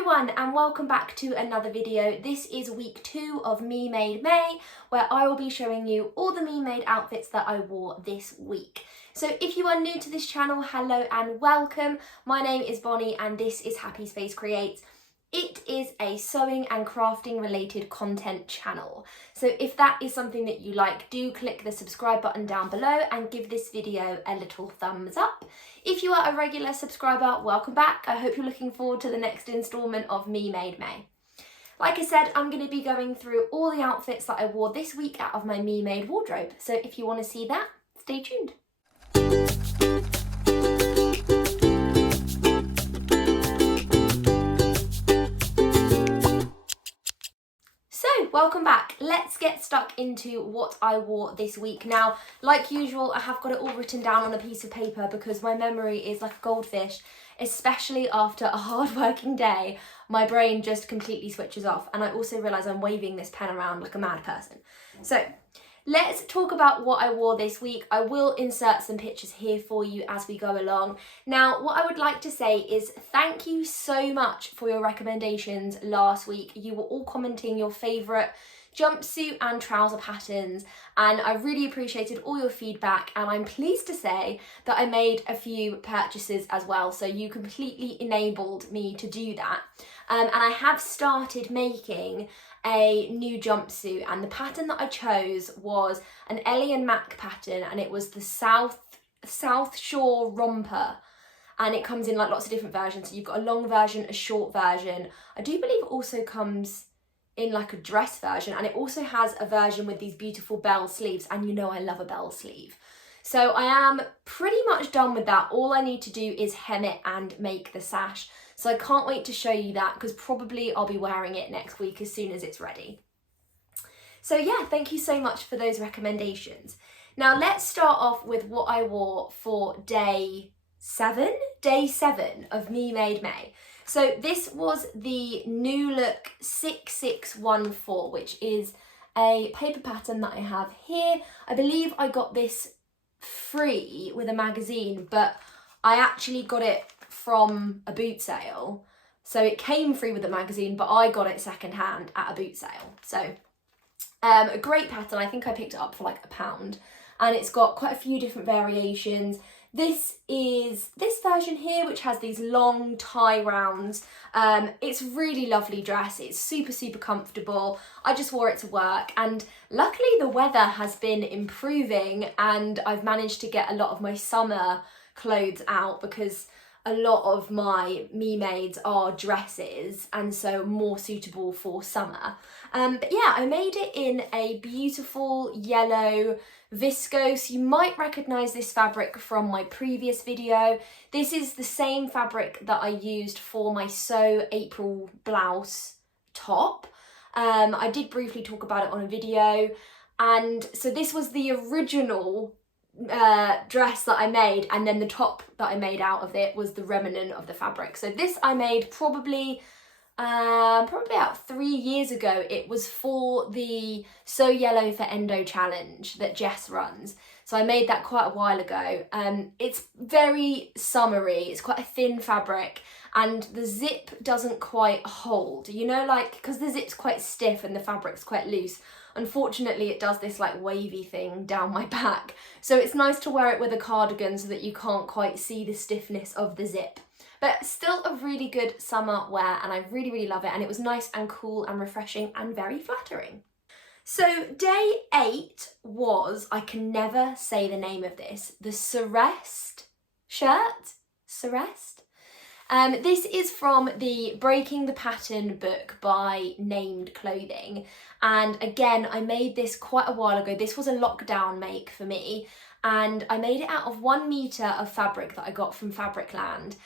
everyone and welcome back to another video. This is week 2 of Me Made May, where I will be showing you all the Me Made outfits that I wore this week. So if you are new to this channel, hello and welcome. My name is Bonnie and this is Happy Space Creates. It is a sewing and crafting related content channel. So if that is something that you like, do click the subscribe button down below and give this video a little thumbs up. If you are a regular subscriber, welcome back. I hope you're looking forward to the next instalment of Me Made May. Like I said, I'm going to be going through all the outfits that I wore this week out of my Me Made wardrobe. So if you want to see that, stay tuned. Welcome back. Let's get stuck into what I wore this week. Now, like usual, I have got it all written down on a piece of paper because my memory is like a goldfish, especially after a hard-working day. My brain just completely switches off, and I also realise I'm waving this pen around like a mad person. So, let's talk about what I wore this week. I will insert some pictures here for you as we go along. Now, what I would like to say is thank you so much for your recommendations last week. You were all commenting your favourite jumpsuit and trouser patterns, and I really appreciated all your feedback, and I'm pleased to say that I made a few purchases as well, so you completely enabled me to do that. And I have started making a new jumpsuit, and the pattern that I chose was an Ellie and Mac pattern, and it was the South Shore romper, and it comes in like lots of different versions. So you've got a long version, a short version. I do believe it also comes in like a dress version, and it also has a version with these beautiful bell sleeves, and you know I love a bell sleeve. So I am pretty much done with that. All I need to do is hem it and make the sash. So I can't wait to show you that because probably I'll be wearing it next week as soon as it's ready. So yeah, thank you so much for those recommendations. Now let's start off with what I wore for day 7 of Me Made May. So this was the New Look 6614, which is a paper pattern that I have here. I believe I got this free with a magazine, but I actually got it from a boot sale. So it came free with the magazine, but I got it secondhand at a boot sale. So a great pattern. I think I picked it up for like £1, and it's got quite a few different variations. This is this version here, which has these long tie rounds. It's really lovely dress. It's super comfortable. I just wore it to work, and luckily the weather has been improving, and I've managed to get a lot of my summer clothes out because a lot of my Me Mades are dresses, and so more suitable for summer. But yeah, I made it in a beautiful yellow viscose. You might recognise this fabric from my previous video. This is the same fabric that I used for my Sew April blouse top. I did briefly talk about it on a video, and so this was the original dress that I made, and then the top that I made out of it was the remnant of the fabric. So this I made probably about 3 years ago. It was for the Sew Yellow for Endo challenge that Jess runs. So I made that quite a while ago. It's very summery. It's quite a thin fabric, and the zip doesn't quite hold. You know, like, because the zip's quite stiff and the fabric's quite loose. Unfortunately, it does this like wavy thing down my back. So it's nice to wear it with a cardigan so that you can't quite see the stiffness of the zip. But still a really good summer wear, and I really love it. And it was nice and cool and refreshing and very flattering. So day 8 was, I can never say the name of this, the Sarest shirt? Sarest? This is from the Breaking the Pattern book by Named Clothing, and again I made this quite a while ago. This was a lockdown make for me, and I made it out of 1 metre of fabric that I got from Fabricland,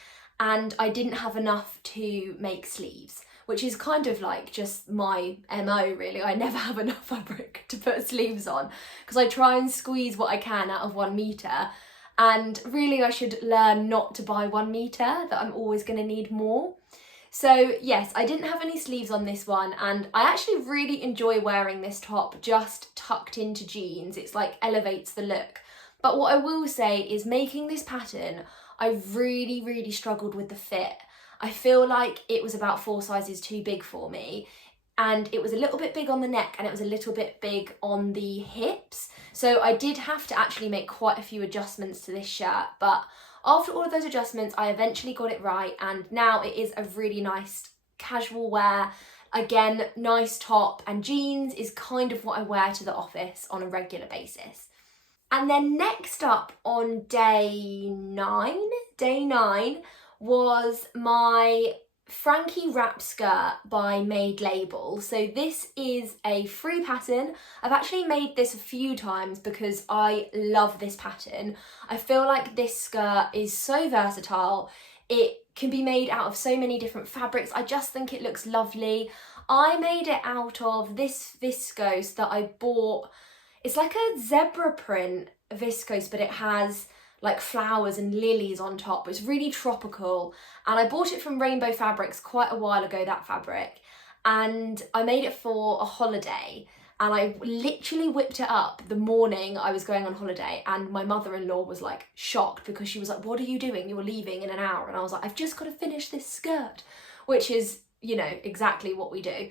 and I didn't have enough to make sleeves, which is kind of like just my MO really. I never have enough fabric to put sleeves on because I try and squeeze what I can out of 1 metre. And really I should learn not to buy 1 metre, that I'm always going to need more. So yes, I didn't have any sleeves on this one, and I actually really enjoy wearing this top just tucked into jeans. It's like elevates the look. But what I will say is making this pattern, I really struggled with the fit. I feel like it was about 4 sizes too big for me. And it was a little bit big on the neck and it was a little bit big on the hips. So I did have to actually make quite a few adjustments to this shirt, but after all of those adjustments, I eventually got it right, and now it is a really nice casual wear. Again, nice top, and jeans is kind of what I wear to the office on a regular basis. And then next up on day nine was my Frankie wrap skirt by Made Label. So this is a free pattern. I've actually made this a few times because I love this pattern. I feel like this skirt is so versatile. It can be made out of so many different fabrics. I just think it looks lovely. I made it out of this viscose that I bought. It's like a zebra print viscose, but it has like flowers and lilies on top. It's really tropical, and I bought it from Rainbow Fabrics quite a while ago, that fabric, and I made it for a holiday, and I literally whipped it up the morning I was going on holiday, and my mother-in-law was like shocked because she was like, "What are you doing? You're leaving in an hour." And I was like, "I've just got to finish this skirt," which is, you know, exactly what we do.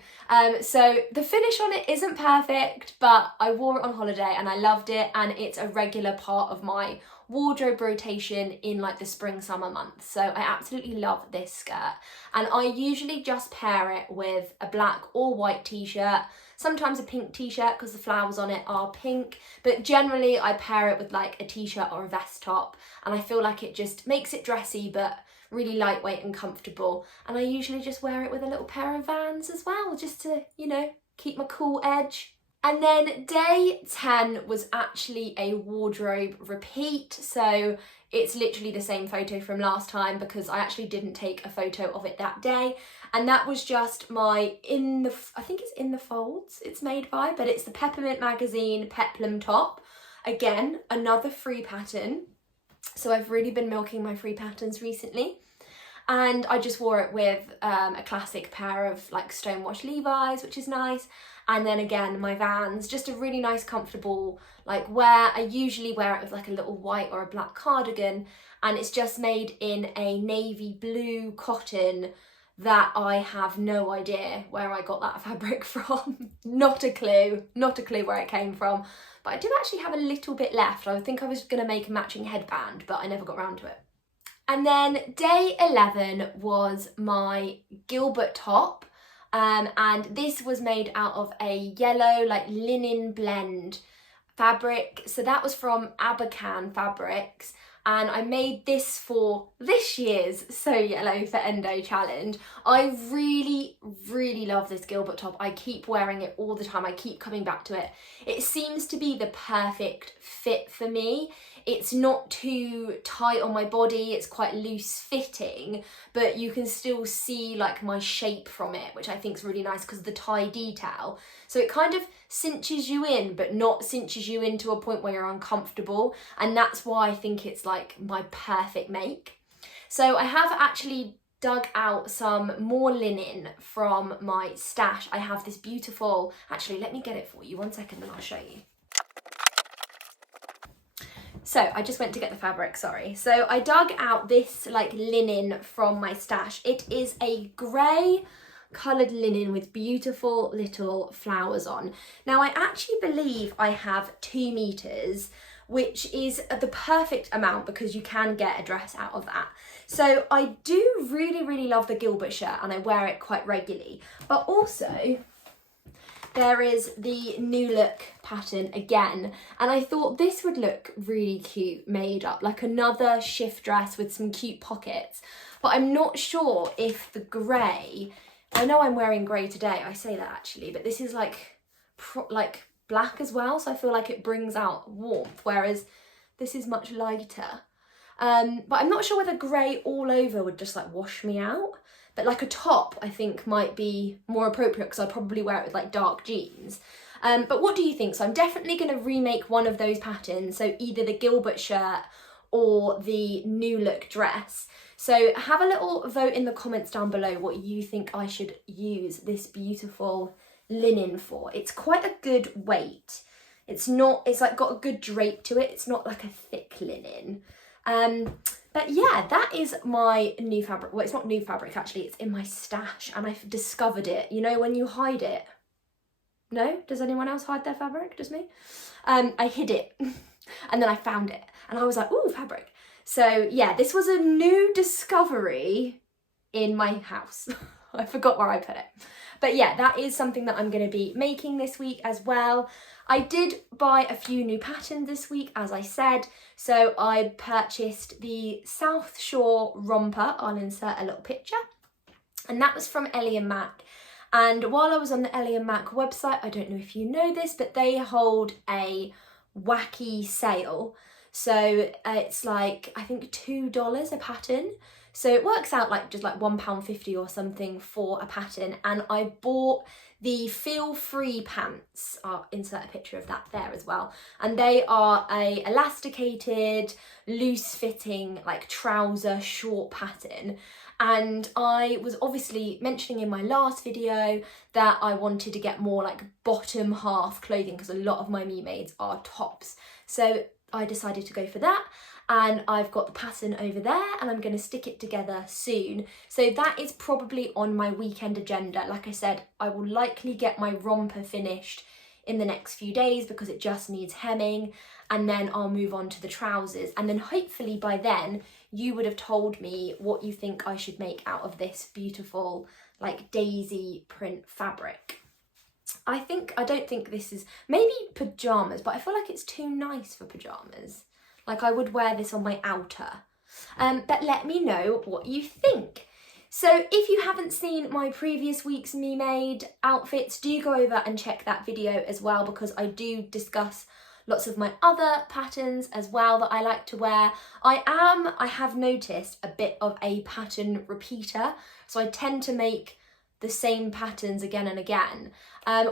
So the finish on it isn't perfect, but I wore it on holiday and I loved it, and it's a regular part of my wardrobe rotation in like the spring summer months. So I absolutely love this skirt, and I usually just pair it with a black or white t-shirt, sometimes a pink t-shirt because the flowers on it are pink, but generally I pair it with like a t-shirt or a vest top, and I feel like it just makes it dressy but really lightweight and comfortable. And I usually just wear it with a little pair of Vans as well, just to, you know, keep my cool edge. And then day 10 was actually a wardrobe repeat. So it's literally the same photo from last time because I actually didn't take a photo of it that day. And that was just my I think it's In the Folds it's made by, but it's the Peppermint Magazine Peplum top. Again, another free pattern. So I've really been milking my free patterns recently. And I just wore it with a classic pair of like Stonewash Levi's, which is nice. And then again, my Vans, just a really nice, comfortable like wear. I usually wear it with like a little white or a black cardigan, and it's just made in a navy blue cotton that I have no idea where I got that fabric from. Not a clue where it came from. But I do actually have a little bit left. I think I was gonna make a matching headband, but I never got around to it. And then day 11 was my Gilbert top, and this was made out of a yellow like linen blend fabric. So that was from Abercan Fabrics, and I made this for this year's So Yellow for Endo challenge. I really love this Gilbert top. I keep wearing it all the time. I keep coming back to it. It seems to be the perfect fit for me. It's not too tight on my body, it's quite loose fitting, but you can still see like my shape from it, which I think is really nice because of the tie detail. So it kind of cinches you in, but not cinches you into a point where you're uncomfortable. And that's why I think it's like my perfect make. So I have actually dug out some more linen from my stash. I have this beautiful, actually, let me get it for you, 1 second and I'll show you. So I just went to get the fabric, sorry. So I dug out this like linen from my stash. It is a grey coloured linen with beautiful little flowers on. Now I actually believe I have 2 meters, which is the perfect amount because you can get a dress out of that. So I do really love the Gilbert shirt and I wear it quite regularly, but also there is the New Look pattern again, and I thought this would look really cute made up, like another shift dress with some cute pockets, but I'm not sure if the grey, I know I'm wearing grey today, I say that actually, but this is like black as well, so I feel like it brings out warmth, whereas this is much lighter. But I'm not sure whether grey all over would just like wash me out. But like a top, I think might be more appropriate because I'd probably wear it with like dark jeans. But what do you think? So I'm definitely going to remake one of those patterns. So either the Gilbert shirt or the New Look dress. So have a little vote in the comments down below what you think I should use this beautiful linen for. It's quite a good weight. It's like got a good drape to it. It's not like a thick linen. But yeah, that is my new fabric. Well, it's not new fabric actually, it's in my stash and I've discovered it. You know when you hide it? No? Does anyone else hide their fabric? Just me? I hid it and then I found it and I was like, ooh, fabric. So yeah, this was a new discovery in my house. I forgot where I put it. But yeah, that is something that I'm going to be making this week as well. I did buy a few new patterns this week, as I said. So I purchased the South Shore romper. I'll insert a little picture. And that was from Ellie & Mac. And while I was on the Ellie & Mac website, I don't know if you know this, but they hold a wacky sale. So it's like, I think $2 a pattern. So it works out like just like £1.50 or something for a pattern. And I bought the Feel Free pants. I'll insert a picture of that there as well. And they are a elasticated, loose fitting, like trouser short pattern. And I was obviously mentioning in my last video that I wanted to get more like bottom half clothing because a lot of my me-mades are tops. So I decided to go for that. And I've got the pattern over there and I'm going to stick it together soon. So that is probably on my weekend agenda. Like I said, I will likely get my romper finished in the next few days because it just needs hemming, and then I'll move on to the trousers. And then hopefully by then you would have told me what you think I should make out of this beautiful like daisy print fabric. I don't think this is, maybe pyjamas, but I feel like it's too nice for pyjamas. Like I would wear this on my outer. But let me know what you think. So if you haven't seen my previous week's Me Made outfits, do go over and check that video as well, because I do discuss lots of my other patterns as well that I like to wear. I have noticed a bit of a pattern repeater. So I tend to make the same patterns again and again,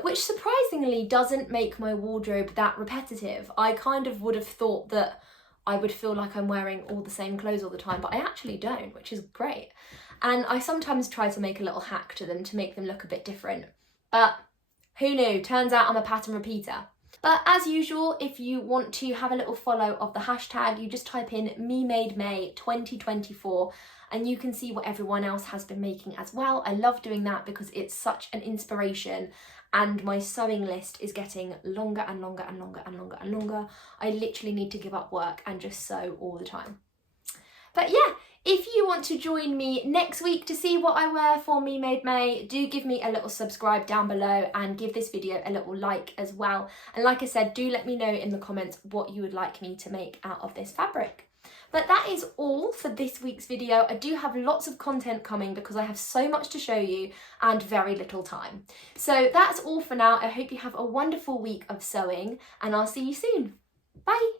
which surprisingly doesn't make my wardrobe that repetitive. I kind of would have thought that I would feel like I'm wearing all the same clothes all the time, but I actually don't, which is great. And I sometimes try to make a little hack to them to make them look a bit different. But who knew? Turns out I'm a pattern repeater. But as usual, if you want to have a little follow of the hashtag, you just type in MeMadeMay 2024 and you can see what everyone else has been making as well. I love doing that because it's such an inspiration, and my sewing list is getting longer and longer and longer and longer and longer. I literally need to give up work and just sew all the time. But yeah, if you want to join me next week to see what I wear for Me Made May, do give me a little subscribe down below and give this video a little like as well. And like I said, do let me know in the comments what you would like me to make out of this fabric. But that is all for this week's video. I do have lots of content coming because I have so much to show you and very little time. So that's all for now. I hope you have a wonderful week of sewing and I'll see you soon. Bye.